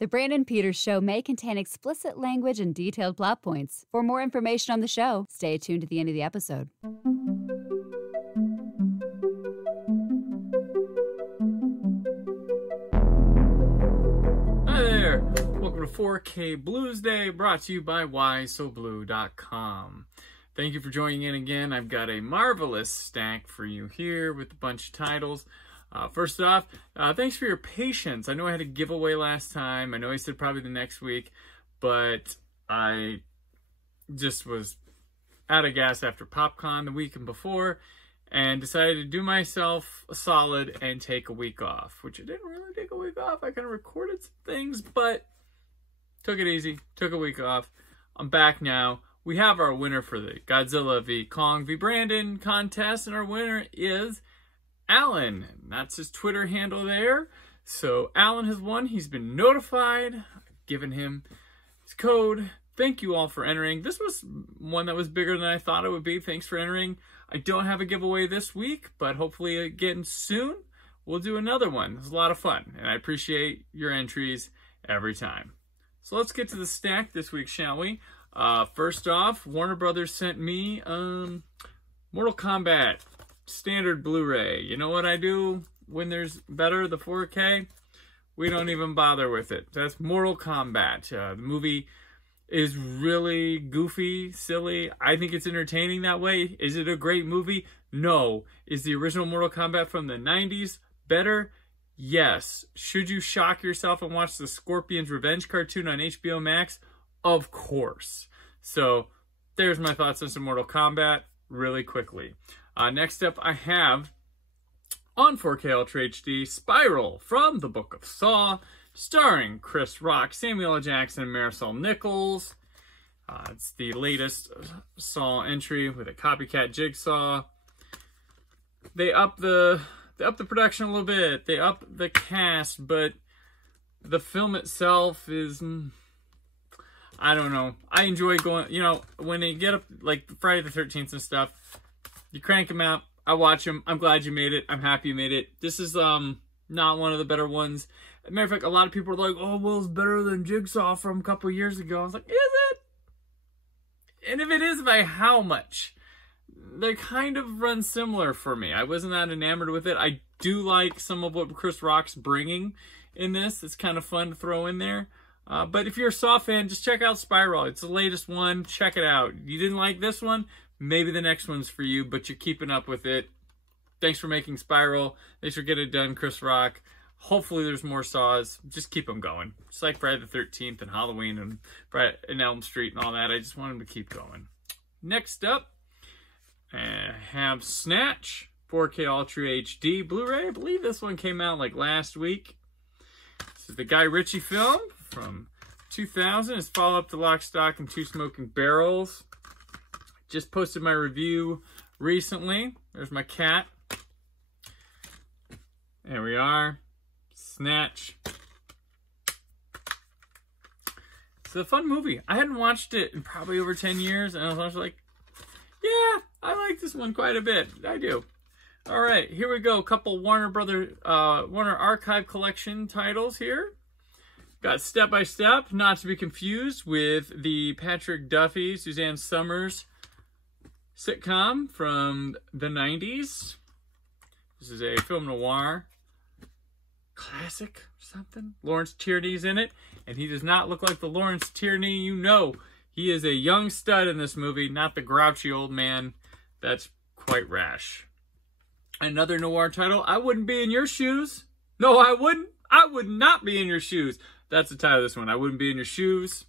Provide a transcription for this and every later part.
The Brandon Peters Show may contain explicit language and detailed plot points. For more information on the show, stay tuned to the end of the episode. Hi there! Welcome to 4K BLUsday, brought to you by WhySoBlue.com. Thank you for joining in again. I've got a marvelous stack for you here with a bunch of titles. First off, thanks for your patience. I know I had a giveaway last time. I know I said probably the next week, but I just was out of gas after PopCon the weekend before and decided to do myself a solid and take a week off, which I didn't really take a week off. I kind of recorded some things, but took it easy, took a week off. I'm back now. We have our winner for the Godzilla v. Kong v. Brandon contest, and our winner is Alan. That's his Twitter handle there. So Alan has won. He's been notified. I've given him his code. Thank you all for entering. This was one that was bigger than I thought it would be. Thanks for entering. I don't have a giveaway this week, but hopefully again soon we'll do another one. It was a lot of fun, and I appreciate your entries every time. So let's get to the stack this week, shall we? First off, Warner Brothers sent me Mortal Kombat standard Blu-ray. You know what I do when there's better, the 4K? We don't even bother with it. That's Mortal Kombat. The movie is really goofy, silly. I think it's entertaining that way. Is it a great movie? No. Is the original Mortal Kombat from the 90s better? Yes. Should you shock yourself and watch the Scorpion's Revenge cartoon on HBO Max? Of course. So there's my thoughts on some Mortal Kombat really quickly. Next up, I have, on 4K Ultra HD, Spiral from the Book of Saw, starring Chris Rock, Samuel L. Jackson, and Marisol Nichols. It's the latest Saw entry with a copycat Jigsaw. They up the production a little bit. They up the cast, but the film itself is, I don't know. I enjoy going, you know, when they get up, like Friday the 13th and stuff, you crank them out. I watch them. I'm glad you made it. I'm happy you made it. This is not one of the better ones. As a matter of fact, a lot of people are like, oh, well, it's better than Jigsaw from a couple of years ago. I was like, is it? And if it is, by how much? They kind of run similar for me. I wasn't that enamored with it. I do like some of what Chris Rock's bringing in this. It's kind of fun to throw in there. But if you're a Saw fan, just check out Spiral. It's the latest one. Check it out. You didn't like this one? Maybe the next one's for you, but you're keeping up with it. Thanks for making Spiral. Thanks for getting it done, Chris Rock. Hopefully there's more Saws. Just keep them going. Just like Friday the 13th and Halloween and Elm Street and all that. I just want them to keep going. Next up, I have Snatch, 4K Ultra HD Blu-ray. I believe this one came out like last week. This is the Guy Ritchie film from 2000. It's follow-up to Lock, Stock, and Two Smoking Barrels. Just posted my review recently. There's my cat. There we are. Snatch. It's a fun movie. I hadn't watched it in probably over 10 years, and I was like, yeah, I like this one quite a bit. I do. All right, here we go. A couple Warner Archive Collection titles here. Got Step by Step, not to be confused with the Patrick Duffy, Suzanne Summers sitcom from the 90s. This is a film noir classic or something. Lawrence Tierney's in it, and he does not look like the Lawrence Tierney you know. He is a young stud in this movie, not the grouchy old man that's quite rash. Another noir title, I Wouldn't Be in Your Shoes. No, I wouldn't. I would not be in your shoes. That's the title of this one. I Wouldn't Be in Your Shoes.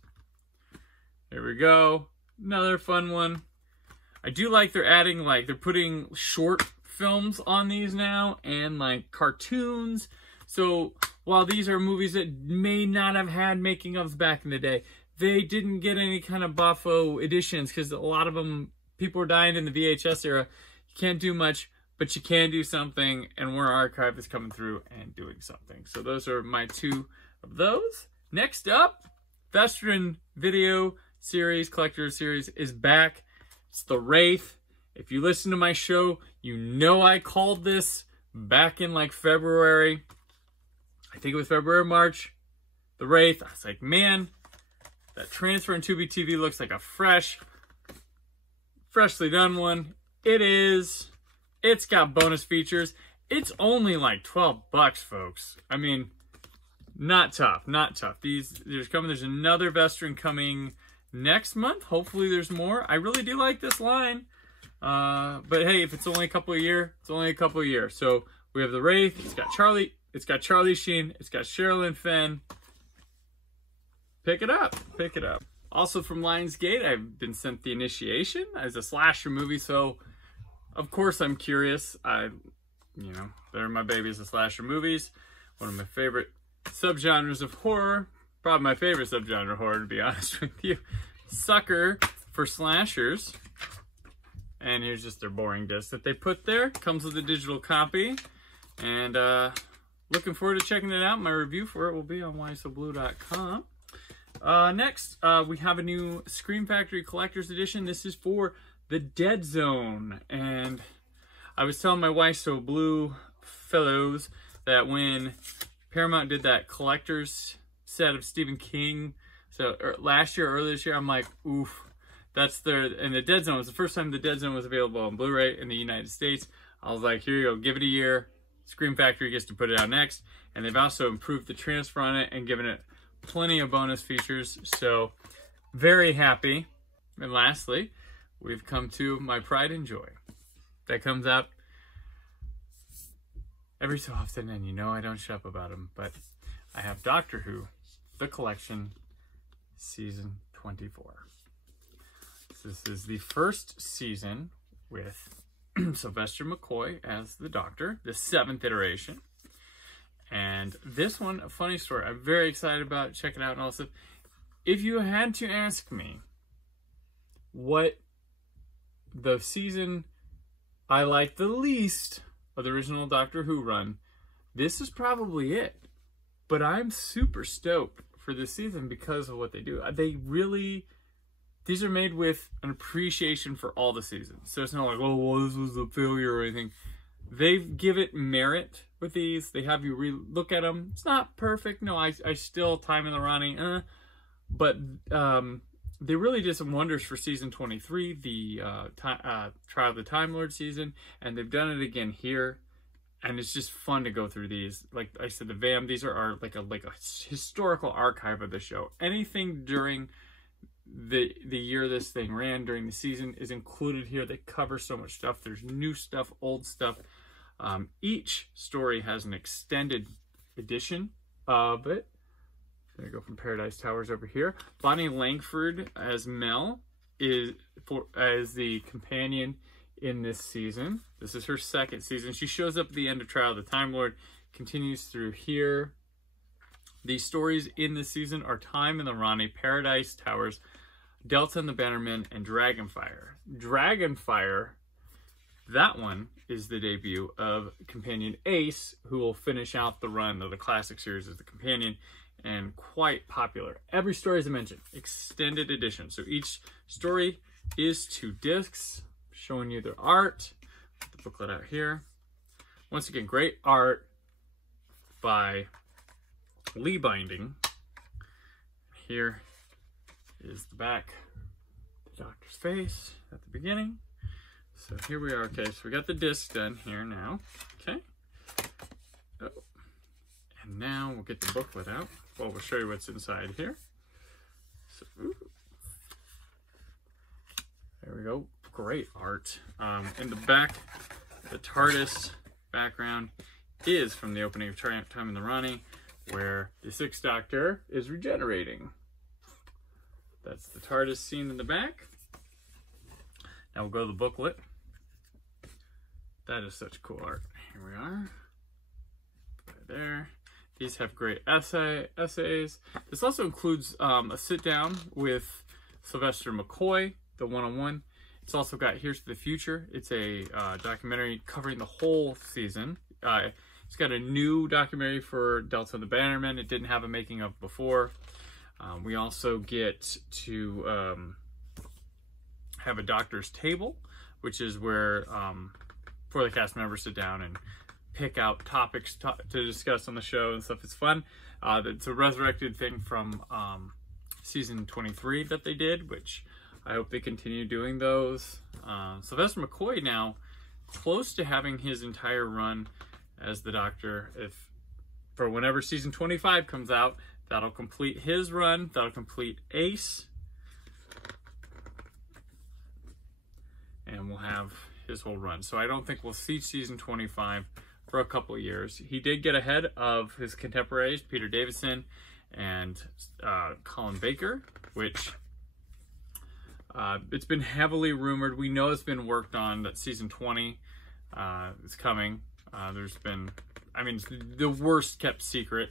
There we go. Another fun one. I do like they're putting short films on these now and like cartoons. So while these are movies that may not have had making ofs back in the day, they didn't get any kind of buffo editions because a lot of them, people were dying in the VHS era. You can't do much, but you can do something, and Warner Archive is coming through and doing something. So those are my two of those. Next up, Veteran Video Series, Collector Series is back. It's the Wraith. If you listen to my show, you know I called this back in like February. I think it was February or March. the Wraith. I was like, man, that transfer in Tubi TV looks like a freshly done one. It is. It's got bonus features. It's only like 12 bucks, folks. I mean, not tough, not tough. There's another Vestron coming next month. Hopefully there's more. I really do like this line. But hey, if it's only a couple of years, it's only a couple of years. So we have the Wraith. It's got Charlie Sheen. It's got Sherilyn Fenn. Pick it up. Pick it up. Also from Lionsgate, I've been sent The Initiation as a slasher movie. So of course I'm curious. They're my babies, the slasher movies. One of my favorite subgenres of horror. Probably my favorite subgenre of horror, to be honest with you. Sucker for slashers. And here's just their boring disc that they put there. Comes with a digital copy. And looking forward to checking it out. My review for it will be on whysoblu.com. Next, we have a new Scream Factory Collector's Edition. This is for the Dead Zone. And I was telling my Why So Blue fellows that when Paramount did that collector's set of Stephen King, last year or earlier this year, I'm like, oof. And the Dead Zone was the first time the Dead Zone was available on Blu-ray in the United States. I was like, here you go, give it a year. Scream Factory gets to put it out next. And they've also improved the transfer on it and given it plenty of bonus features. So, very happy. And lastly, we've come to my Pride and Joy. That comes out every so often, and you know I don't shut up about them, but I have Doctor Who, The Collection, Season 24. This is the first season with Sylvester McCoy as the Doctor, the 7th iteration. And this one, a funny story, I'm very excited about it. Check it out. And also, if you had to ask me what the season I like the least of the original Doctor Who run, this is probably it. But I'm super stoked for this season because of what they do. These are made with an appreciation for all the seasons. So it's not like, oh, well, this was a failure or anything. They give it merit with these. They have you look at them. It's not perfect. No, I still time in the running. But they really did some wonders for season 23, the Trial of the Time Lord season. And they've done it again here. And it's just fun to go through these. Like I said, the VAM, these are like a historical archive of the show. Anything during the year this thing ran during the season is included here. They cover so much stuff. There's new stuff, old stuff. Each story has an extended edition of it. There you go, from Paradise Towers over here. Bonnie Langford as Mel as the companion in this season. This is her second season. She shows up at the end of Trial of the Time Lord, continues through here. These stories in this season are Time in the Rani, Paradise Towers, Delta and the Bannermen, and Dragonfire. Dragonfire, that one is the debut of companion Ace, who will finish out the run of the classic series as the companion, and quite popular. Every story, as I mentioned, extended edition. So each story is 2 discs, showing you their art. Put the booklet out here. Once again, great art by Lee Binding. Here is the back, the Doctor's face at the beginning. So here we are. Okay, so we got the disc done here now. Okay. Oh. And now we'll get the booklet out. Well, we'll show you what's inside here. So, there we go. Great art. In the back, the TARDIS background is from the opening of Time in the Rani, where the 6th Doctor is regenerating. That's the TARDIS scene in the back. Now we'll go to the booklet. That is such cool art. Here we are. Right there. These have great essays. This also includes a sit-down with Sylvester McCoy, the one-on-one. It's also got Here's to the Future. It's a documentary covering the whole season. It's got a new documentary for Delta and the Bannermen. It didn't have a making of before. We also get to have a doctor's table, which is where for the cast members sit down and pick out topics to discuss on the show and stuff. It's fun. It's a resurrected thing from season 23 that they did, which I hope they continue doing those. Sylvester McCoy now close to having his entire run as the Doctor. If for whenever season 25 comes out, that'll complete his run. That'll complete Ace, and we'll have his whole run. So I don't think we'll see season 25 for a couple of years. He did get ahead of his contemporaries, Peter Davison and Colin Baker, which it's been heavily rumored. We know it's been worked on that season 20 is coming. There's been, I mean, the worst kept secret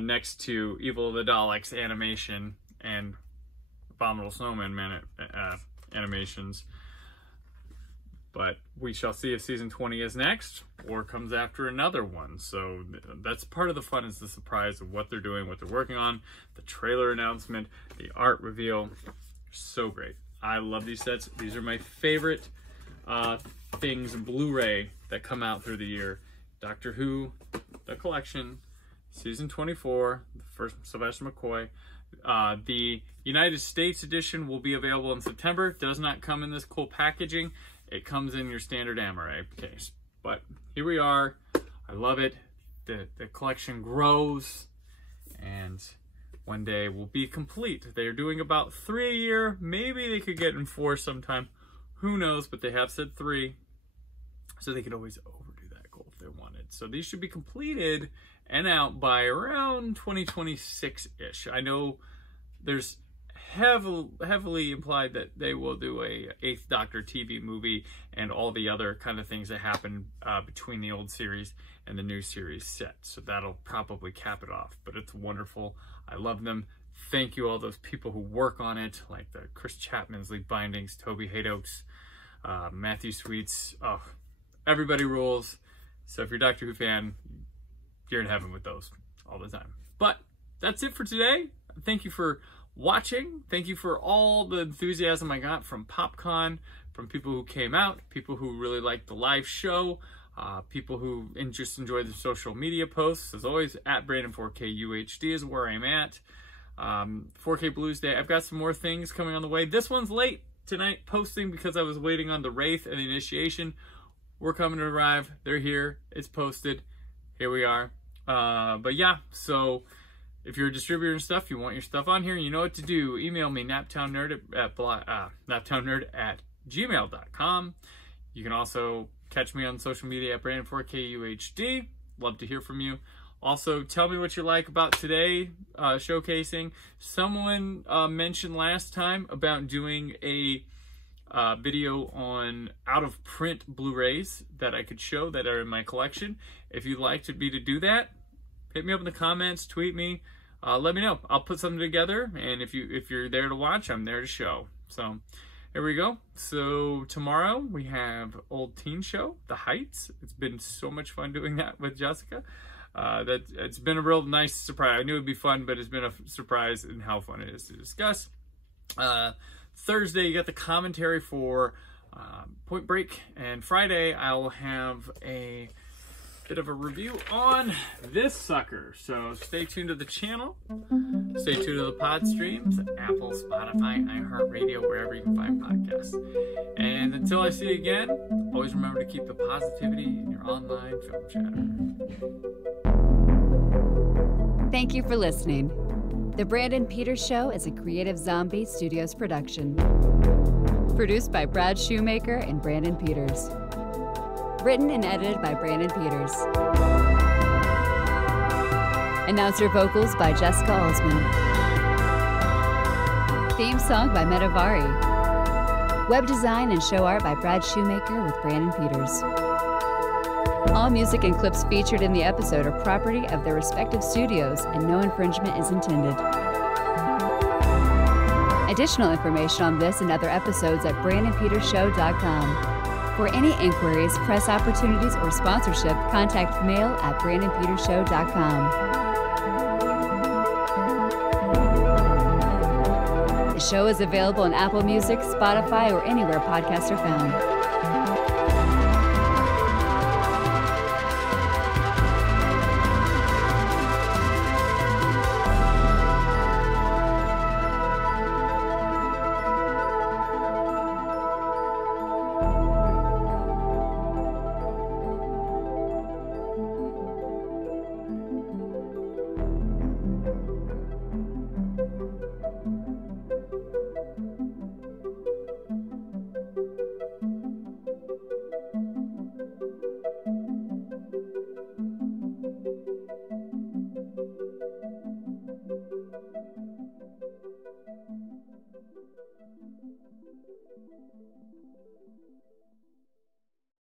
next to Evil of the Daleks animation and Abominable Snowman animations. But we shall see if season 20 is next or comes after another one. So that's part of the fun, is the surprise of what they're doing, what they're working on, the trailer announcement, the art reveal. So great. I love these sets. These are my favorite things, Blu-ray, that come out through the year. Doctor Who, the collection, season 24, the first Sylvester McCoy. The United States edition will be available in September. Does not come in this cool packaging. It comes in your standard Amaray case. But here we are. I love it. The collection grows, and one day will be complete. They're doing about 3 a year. Maybe they could get in 4 sometime. Who knows? But they have said 3. So they could always overdo that goal if they wanted. So these should be completed and out by around 2026-ish. I know there's heavily implied that they will do a 8th Doctor TV movie and all the other kind of things that happen between the old series and the new series set. So that'll probably cap it off. But it's wonderful. I love them. Thank you all those people who work on it, like the Chris Chapman's League Bindings, Toby Haydoak's, Matthew Sweets. Oh, everybody rules. So if you're a Doctor Who fan, you're in heaven with those all the time. But that's it for today. Thank you for watching. Thank you for all the enthusiasm I got from PopCon, from people who came out, people who really liked the live show, people who just enjoyed the social media posts. As always, at Brandon4KUHD is where I'm at. 4K BLUsday. I've got some more things coming on the way. This one's late tonight posting because I was waiting on the Wraith and the initiation. We're coming to arrive. They're here. It's posted. Here we are. But yeah, so if you're a distributor and stuff, you want your stuff on here, you know what to do. Email me, naptownnerd@gmail.com. You can also catch me on social media at Brandon4KUHD. Love to hear from you. Also, tell me what you like about today showcasing. Someone mentioned last time about doing a video on out-of-print Blu-rays that I could show that are in my collection. If you'd like me to do that, hit me up in the comments, tweet me, let me know. I'll put something together, and if you're there to watch, I'm there to show. So here we go. So tomorrow we have old teen show, The Heights. It's been so much fun doing that with Jessica. It's been a real nice surprise. I knew it'd be fun, but it's been a surprise in how fun it is to discuss. Thursday, you got the commentary for Point Break, and Friday I'll have a bit of a review on this sucker. So stay tuned to the channel, stay tuned to the pod streams, Apple, Spotify, iHeartRadio, wherever you can find podcasts. And until I see you again, always remember to keep the positivity in your online film chatter. Thank you for listening. The Brandon Peters Show is a Creative Zombie Studios production. Produced by Brad Shoemaker and Brandon Peters. Written and edited by Brandon Peters. Announcer vocals by Jessica Alsman. Theme song by Metavari. Web design and show art by Brad Shoemaker with Brandon Peters. All music and clips featured in the episode are property of their respective studios, and no infringement is intended. Additional information on this and other episodes at BrandonPetersShow.com. For any inquiries, press opportunities, or sponsorship, contact mail at BrandonPetersShow.com. The show is available on Apple Music, Spotify, or anywhere podcasts are found.